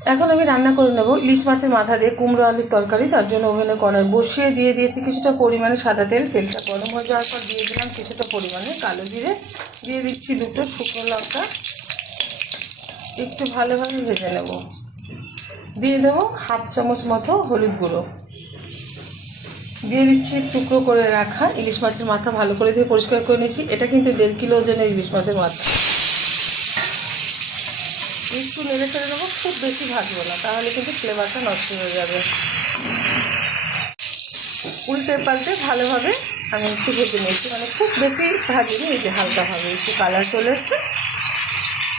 এখন আমি রান্না করে নেব ইলিশ মাছের মাথা দিয়ে কুমড়ো আলুর তরকারি। তার জন্য ওভেনে কড়াই বসিয়ে দিয়ে দিয়েছি কিছুটা পরিমাণে সাদা তেল। তেলটা গরম হয়ে যাওয়ার পর দিয়ে দিলাম কিছুটা পরিমাণে কালো জিরে, দিয়ে দিচ্ছি দুটো শুকনো লঙ্কা, একটু ভালোভাবে ভেজে নেব। দিয়ে দেবো হাফ চামচ মতো হলুদ গুঁড়ো, দিয়ে দিচ্ছি টুকরো করে রাখা ইলিশ মাছের মাথা, ভালো করে দিয়ে পরিষ্কার করে নিয়েছি। এটা কিন্তু 1.5 কিলো ওজনের ইলিশ মাছের মাথা। একটু নেড়ে ফেলে নেবো, খুব বেশি ভাজবো না, তাহলে কিন্তু ফ্লেভারটা নষ্ট হয়ে যাবে। উল্টে পাল্টে ভালোভাবে আমি একটু ভেজে নিয়েছি, মানে খুব বেশি ভাজিনি, এই যে হালকাভাবে একটু কালার চলে এসছে,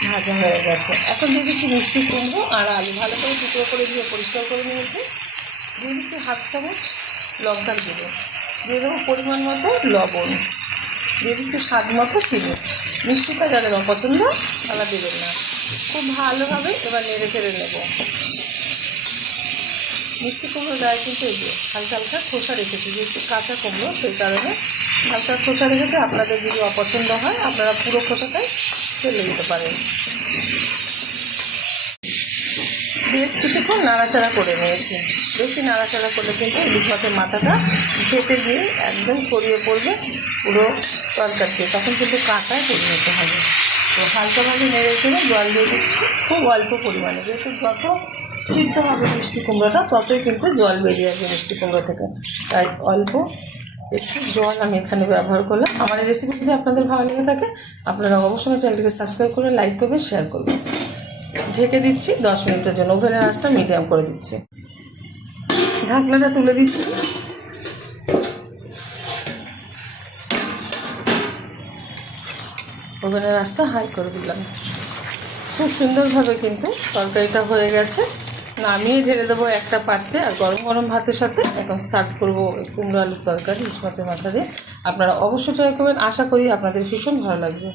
ভাজা হয়ে গেছে। এখন দিয়ে দিচ্ছি মিষ্টি কুমড়ো আর আলু, ভালো করে টুকরো করে দিয়ে পরিষ্কার করে নিয়েছি। দিয়ে দিচ্ছি হাফ চামচ লঙ্কার গুঁড়ো, দিয়ে দেবো পরিমাণ মতো লবণ, দিয়ে দিচ্ছি স্বাদ মতো চিনি। মিষ্টিটা যাদের অপছন্দ তারা দেবেন না। খুব ভালোভাবে এবার নেড়ে চেড়ে নেব। মিষ্টি কুমড়ো গায়ে কিন্তু এই যে হালকা হালকা খোসা রেখেছি, যেহেতু কাঁচা কুমড়ো সেই কারণে হালকা খোসা রেখেছে। আপনাদের যদি অপছন্দ হয় আপনারা পুরো খোসাটাই ফেলে দিতে পারেন। বেশ কিছুক্ষণ নাড়াচাড়া করে নিয়েছি। বেশি নাড়াচাড়া করলে কিন্তু ইলিশ মাছের মাথাটা খেতে গিয়ে একদম ছড়িয়ে পড়বে পুরো তরকারিতে, তখন কিন্তু কাঁটায় পরিণত হবে। তো হালকাভাবে নেড়ে চেড়ে জল দিয়ে দিচ্ছি খুব অল্প পরিমাণে, যেহেতু যত সিদ্ধ হবে মিষ্টি কুমড়োটা ততই কিন্তু জল বেরিয়ে আসবে মিষ্টি কুমড়ো থেকে, তাই অল্প একটু জল আমি এখানে ব্যবহার করলাম। আমার এই রেসিপি যদি আপনাদের ভালো লেগে থাকে আপনারা অবশ্যই চ্যানেলটিকে সাবস্ক্রাইব করে লাইক করবেন, শেয়ার করবেন। ঢেকে দিচ্ছি 10 মিনিটের জন্য, ওভেনের আঁচটা মিডিয়াম করে দিচ্ছি। ঢাকনাটা তুলে দিচ্ছি। ওভেনের আঁচটা হাই করে দিলাম। খুব সুন্দরভাবে কিন্তু তরকারিটা হয়ে গেছে। নামিয়ে ঢেলে দেবো একটা পাত্রে, আর গরম গরম ভাতের সাথে এখন সার্ভ করবো কুমড়ো আলুর তরকারি ইলিশ মাছের মাথা দিয়ে। আপনারা অবশ্যই ট্রাই করবেন, আশা করি আপনাদের ভীষণ ভালো লাগবে।